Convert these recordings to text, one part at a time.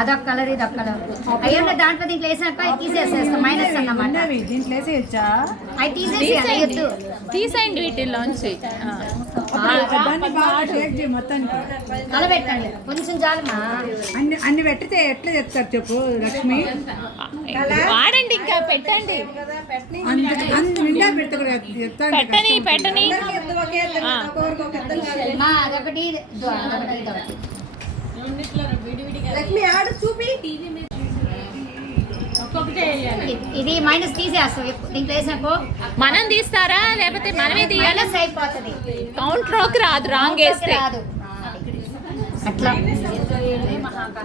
అదొక కలర్ ఇది ఒక కలర్ అయ్యో దాంట్లో దీంట్లో వేసాక తీసేసేస్తాం మైనస్ అన్నమాట దీంట్లో వేసేయచ్చా అవి తీసేసేయద్దు తీసేయండి వీటిల్లోంచి మొత్తానికి కలబెట్టండి కొంచెం చాలమా అన్ని పెట్టితే ఎట్లా చెప్తారు చెప్పు లక్ష్మి వాడండి ఇంకా పెట్టండి నిండా పెట్టని పెట్టని అదొకటి లక్ష్మి ఆడ చూపి ఇది మైనస్ తీసేస్తాం దీంట్లో వేసాకో మనం తీస్తారా లేకపోతే మనమే తీయాలి మైనస్ అయిపోతుంది కౌంటర్లోకి రాదు రాంగ్ వేస్తే రాదు అట్లా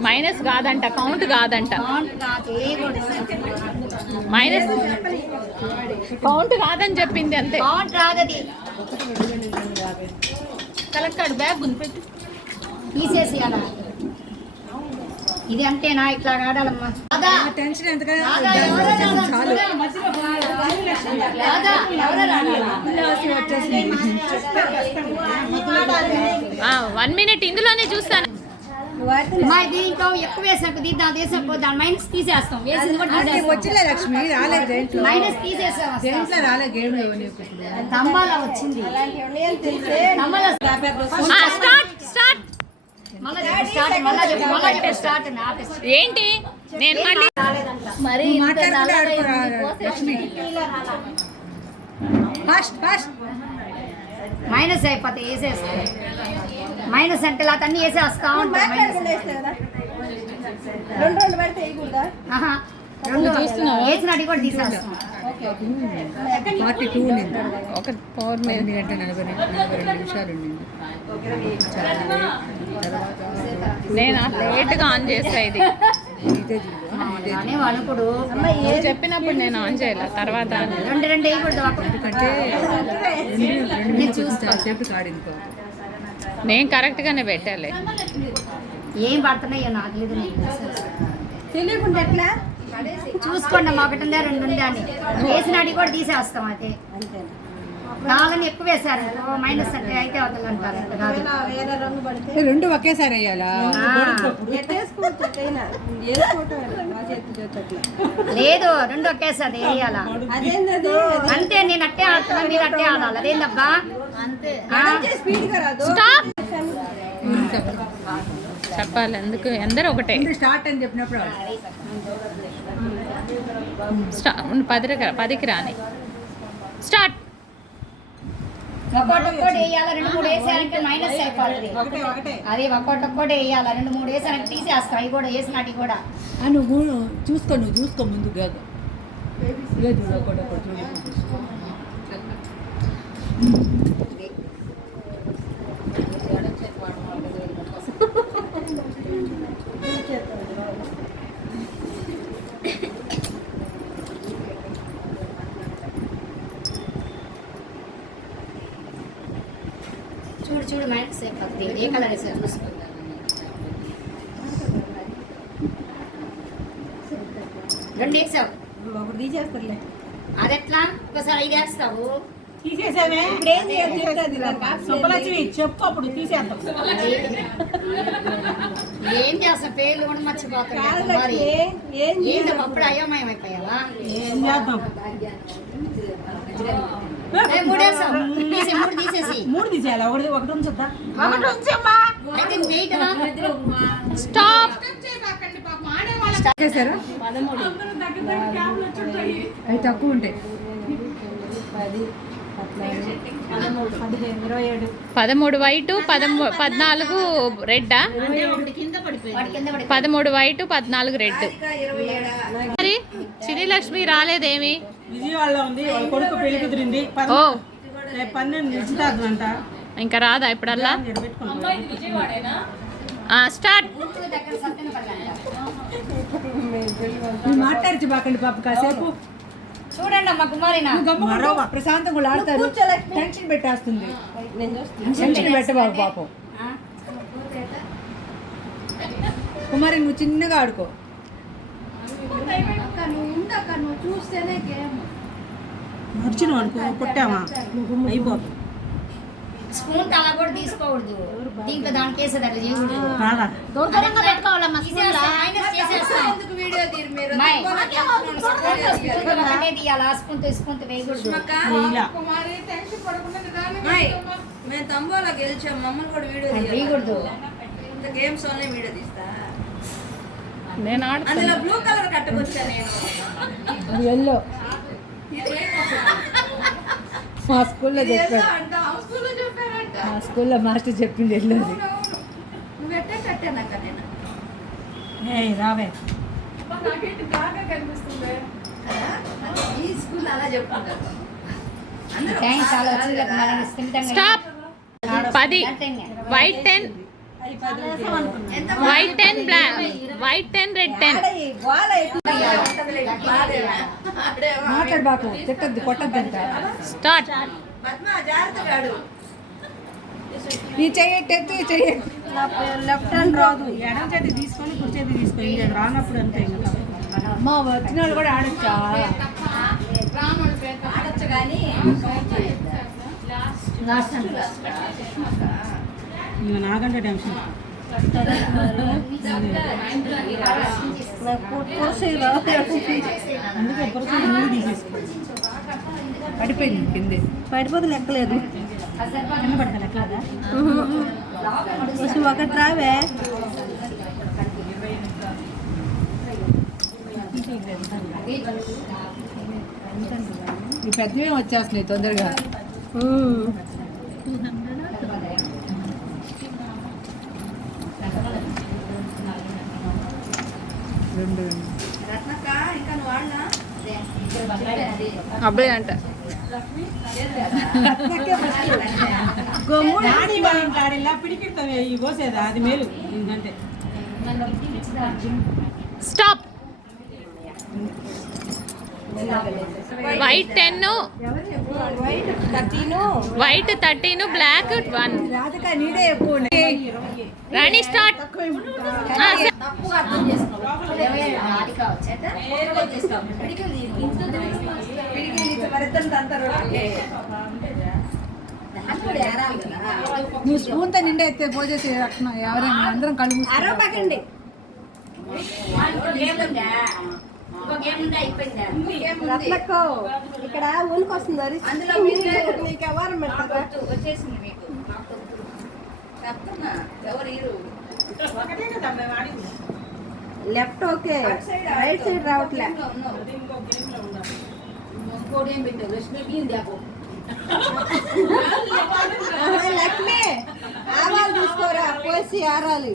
మైనస్ కాదంట కౌంట్ కాదంట మైనస్ కౌంట్ కాదని చెప్పింది అంతే కౌంట్ రాదది కలెక్టర్ బ్యాగ్ గుంపెట్టు తీసేసి అలా ఇది అంతేనా ఇట్లా ఆడాలమ్మా టెన్షన్ ఎంతగా 1 మినిట్ ఇందులోనే చూస్తాను దీంట్లో ఎక్కువ వేసాక దాని వేసాక దాని మైనస్ తీసేస్తాం వచ్చిలే లక్ష్మి రాలేదు మైనస్ తీసేసాం దేంట్లో రాలే గేమ్ తంబాలా వచ్చింది ఏంటి నేను మళ్ళీ మైనస్ అయిపోతే వేసేస్తా మైనస్ అంటే ఇలా అన్ని వేసేస్తా ఉంటాం వేసినట్టు కూడా తీసేస్తాం 42 ఉండింది ఒక 4 గంట 42 నిమిషాలు ఉండింది నేను లేట్గా ఆన్ చేస్తా ఇది అనుకుడు నువ్వు చెప్పినప్పుడు నేను ఆన్ చేయాలి తర్వాత రెండు వేయకూడదు ఎందుకంటే సేపు ఆడింది నేను కరెక్ట్గానే పెట్టాలి ఏం పడుతున్నాయో నాకు తెలియకుండా ఎట్లా చూసుకోండి మా ఒకటి ఉందా రెండు ఉందా అని వేసినాడి కూడా తీసేస్తాం అదే నాలుగు ఎక్కువ వేసారు మైనస్ అంటే అయితే అవుతుందంటారు రెండు ఒకేసారి వేయాలా లేదు రెండు ఒకేసారి వేయాలా అంతే నేను అట్టే ఆడుతున్నాను మీరు అట్టే ఆడాలి అదేందబ్బా చెప్పాలి ఎందుకు అందరూ ఒకటే స్టార్ట్ అని చెప్పినప్పుడు 10కి రాని స్టార్ట్ ఒక్కొక్కటి వేయాలి 2-3 వేసారంటే మైనస్ అయిపోతుంది అది ఒక్కొక్కటి వేయాలి 2-3 వేసారంటే తీసేస్తాం అవి కూడా వేసినట్టు కూడా నువ్వు చూసుకో ముందు కాదు చూడు మైనస్ అయిపోతుంది ఏ కలర్ వేసారు చూసుకో రెండు వేసావు ఒకటి తీసేస్తారులే అది ఎట్లా ఒకసారి 5 వేస్తావు తీసేసామే చెప్పు అప్పుడు తీసేస్తాం ఏం చేస్తాం పేర్లు కూడా మర్చిపోతాం ఏంటి అప్పుడు అయోమయం అయిపోయావా ఏం చేద్దాం మూడు తీసేసి మూడు తీసేయాలి ఒకటి ఉంచుద్దా స్టాప్ చేశారా అవి తక్కువ ఉంటాయి 13 వైట్ 14 రెడ్డా 13 వైట్ 14 రెడ్ మరి శ్రీలక్ష్మి రాలేదేమి విజయవాడలో ఉంది వాళ్ళ కొడుకు పెళ్లి కుదిరింది ఓ 12 నిశ్చితార్థం అంట ఇంకా రాదా ఇప్పుడల్లా స్టార్ట్ మాట్లాడిచి బాకండి పాప కాసేపు చూడండి అమ్మ కుమారి ప్రశాంతంగా కూడా ఆడతారు టెన్షన్ పెట్టేస్తుంది టెన్షన్ పెట్టబాబు పాపం కుమారి నువ్వు చిన్నగా ఆడుకో నువ్వు చూస్తేనే మర్చినావు అనుకో పుట్టామా అయిపోతుంది స్పూన్ అలా కూడా తీసుకోకూడదు దీంట్లో దానికి వేసేది అట్లా చేయకూడదు దూరంగా పెట్టుకోవాలమ్మా వీడియో తీరు మీరు అమ్మాయి. తంబోలా ఒకటే తీయాలి ఆ స్పూన్ వేయకూడదు మేము తంబోలా గెలిచాం మమ్మల్ని కూడా వీడియో అది తీయాలి వేయకూడదు ఇంత గేమ్స్ ఓన్లీ వీడియో తీస్తా నేను ఆడుతాను. అందులో బ్లూ కలర్ కట్టుకొచ్చా నేను ఎల్లో మా స్కూల్లో ఇది చెప్పారు ఏదో అంట హౌస్ఫుల్ చెప్పారంట మా స్కూల్లో మాస్టర్ చెప్పింది ఎల్లోది. నువ్వు ఎట్టే కట్టానక్క నేను రావే కదా? ఈ స్కూల్ అలా చెప్పుకుంటారు అందరూ థ్యాంక్స్ చాలా వచ్చింది కదా మనం సున్నితంగా స్టాప్ 10 వైట్ 10 ఎంత వైట్ 10 బ్లాక్ వైట్ 10 రెడ్ 10 మాట్లాడు బాకు తిట్టద్దు కొట్టద్దు అంట. స్టార్ట్. పద్మ జాగ్రత్తగా ఆడు ఈ చెయ్యి ఎత్తు ఈ చెయ్యి లెఫ్ట్ హ్యాండ్ రాదు ఎడం చేతి తీసుకొని కుడి చేతి తీసుకొని రానప్పుడు అంతే అమ్మా వచ్చిన వాళ్ళు కూడా ఆడొచ్చా ఆడొచ్చు కానీ నాకంటే టెన్షన్ అందుకే పురుషులు ముందు తీసేసుకో పడిపోయింది కిందే పడిపోతే లెక్కలేదు కింద పడతా లెక్కలేదా ఒకటి రావే ఈ పెద్దవి వచ్చేస్తున్నాయి తొందరగా రెండు రత్నక్క ఇంకా నువ్వు ఆడనా అబ్బాయి అంట. పిడికిడతావే ఈ పోసేదా అది మేలు ఎందుకంటే stop. White 10 white 13 black 1 Radhika నీదే ఎక్కువ రాణి స్టార్ట్. తప్పుగా అర్థం చేసుకోవాలి పిడికిలు తీసి మరిద్దరు తంతారు నువ్వు స్పూన్ తో నిండా ఎత్తే పోసేసి రక్షణ ఎవరైనా అందరం కళ్ళు అరవకండి రత్నక్కో ఇక్కడ ఊరికి వస్తుంది అందులో నీకు ఎవరు పెడతారా వచ్చేసింది మీకు చెప్తున్నా ఎవరు hero left okay right side రావట్లే ఇంకోటి ఏం పెట్టావు లక్ష్మి బియ్యం దాకు లక్ష్మి ఆవాలు తీసుకోరా పోసి ఆరాలి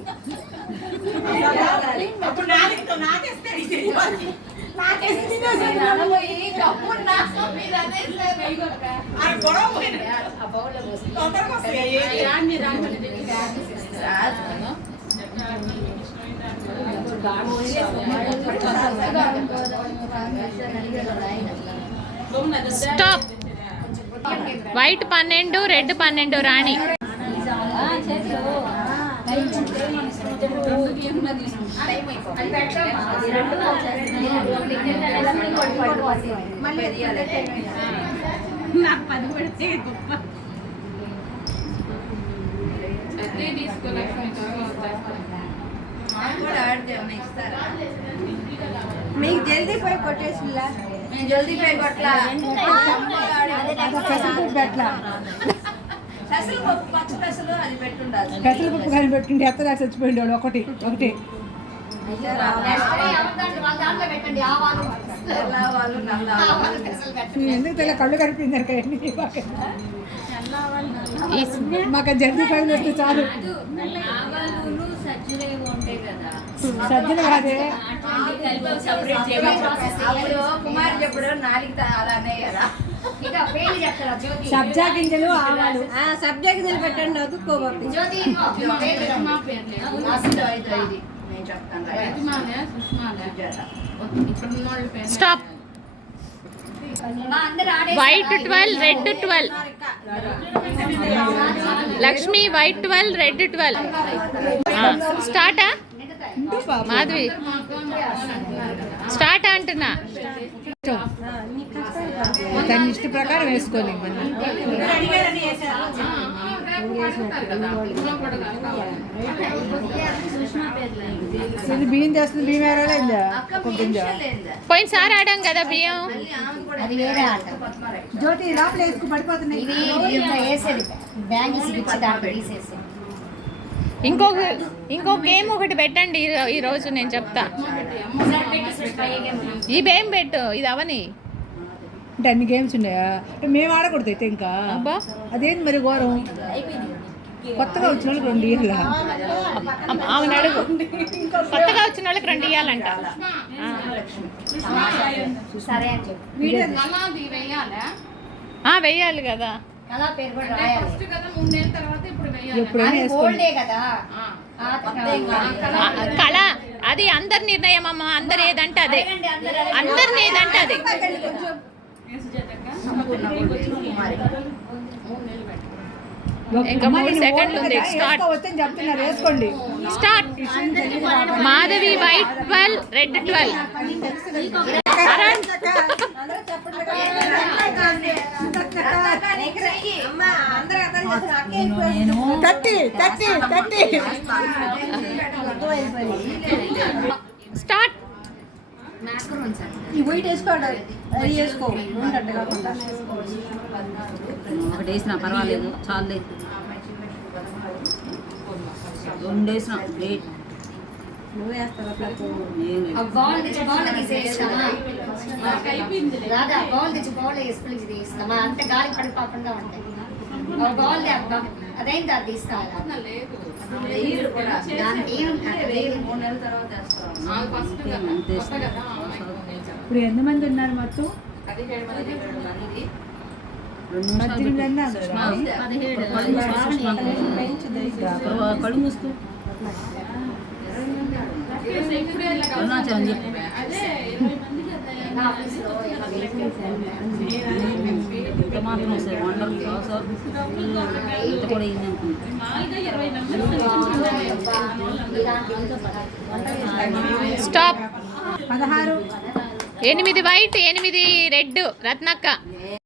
స్టాప్. వైట్ 12 రెడ్ 12 రాణి. నాకు 10 పడితే గొప్ప కూడా ఆడితే ఏమైనా ఇస్తారా మీకు జల్దీ పోయి కొట్టేసిలా మేము జల్దీ పై కొట్లా పెట్ల పెసలు పప్పు పచ్చ పెసలు అది పెట్టుండాలి పెసలు పప్పు కానీ పెట్టుంటే ఎత్తదా చచ్చిపోయింది వాడు ఒకటి పెట్టండి ఆవాలు వాళ్ళు ఆవాలు పెసలు పెట్టండి. నువ్వు ఎందుకు తెల్ల కళ్ళు కనిపింది మాకు జల్దీ పని వస్తే చాలు సజ్జలు కాదే అప్పుడు కుమార్ చెప్పుడు నాలుగు అలానే కదా ఇక పేర్లు చెప్తారా జ్యోతి సబ్జా గింజలు ఆవాలు సబ్జా గింజలు పెట్టండి అతుక్కోబాబు జ్యోతి ఇదిగో, పేర్లు లాస్ట్లో అయితే ఇది నేను చెప్తాను స్టాప్. మా అందరూ ఆడే white 12 red 12 Lakshmi white 12 red 12 స్టార్టా మాధవి స్టార్ట్ అంటున్నా. తన ఇష్ట ప్రకారం వేసుకోవాలి ఇది బియ్యం చేస్తుంది బియ్యం ఏరాలేదా పోయినసారి ఆడాం కదా బియ్యం. అది వేరే ఆట. జ్యోతి లోపల వేసుకు పడిపోతున్నాయి. ఇది దీంట్లో వేసేది బ్యాంగిల్స్ ఇచ్చి దాంట్లో తీసేసి. ఇంకో గేమ్ ఒకటి పెట్టండి ఈ రోజు నేను చెప్తా. ఒకసారి పెట్టి సుష్మా ఏ గేమ్? ఈ గేమ్ పెట్టు, ఇది అవని. అంటే అన్ని గేమ్స్ ఉన్నాయా? అంటే మేము ఆడకూడదు అయితే ఇంకా. అబ్బా అదేంటి మరి ఘోరం. కొత్తగా వచ్చిన వాళ్ళకి 2 ఇయ్యాలా? ఆమెను అడుగు. కొత్తగా వచ్చిన వాళ్ళకి 2 ఇవ్వాలంట. సరే అని చెప్పి వెయ్యాలి కదా. కళా పేరు కూడా రాయాలి. ఎప్పుడైనా అది వేసుకోండి. ఓల్డే కదా. కళ అది అందరి నిర్ణయం అమ్మ. అందరు ఏదంటే అదే, అందరిని ఏదంటే అదే. ఇంకా 3 సెకండ్లు ఉంది. స్టార్ట్. వచ్చని చెప్తున్నారు, వేసుకోండి. Start. Madhavi white 12, red 12. Karan start. ఈ వైట్ వేసుకోండి, అది వేసుకో ఉండట్టు కాకుండా. ఒకటి వేసినా పర్వాలేదు, చాలే. 2 వేసినా ప్లేట్. నువ్వు వేస్తావా ప్లస్? బౌల్ తెచ్చి బౌల్ తీసేస్తామా? రాదా బౌల్ తెచ్చి బౌల్ వేసుకుని తీస్తామా? అంతే గాలి పడిపోకుండా ఉంటాయి. బౌల్ అబ్బా అదైంది, అది తీసుకోవాలి. దానికి ఏముంటుంది? 3 నెలల తర్వాత వేస్తాం. ఇప్పుడు ఎంతమంది ఉన్నారు మొత్తం? 17 మంది. 18 అన్నారు. కళ్ళు మూసుకో. అరుణాచలం చెప్పు. నా ఆఫీస్లో ఇంత మాత్రం వస్తాయి వండర్ఫుల్ సార్. ఇంత కూడా అయింది అనుకుంటున్నాను. స్టాప్. 16 8 white 8 red. రత్నక్క.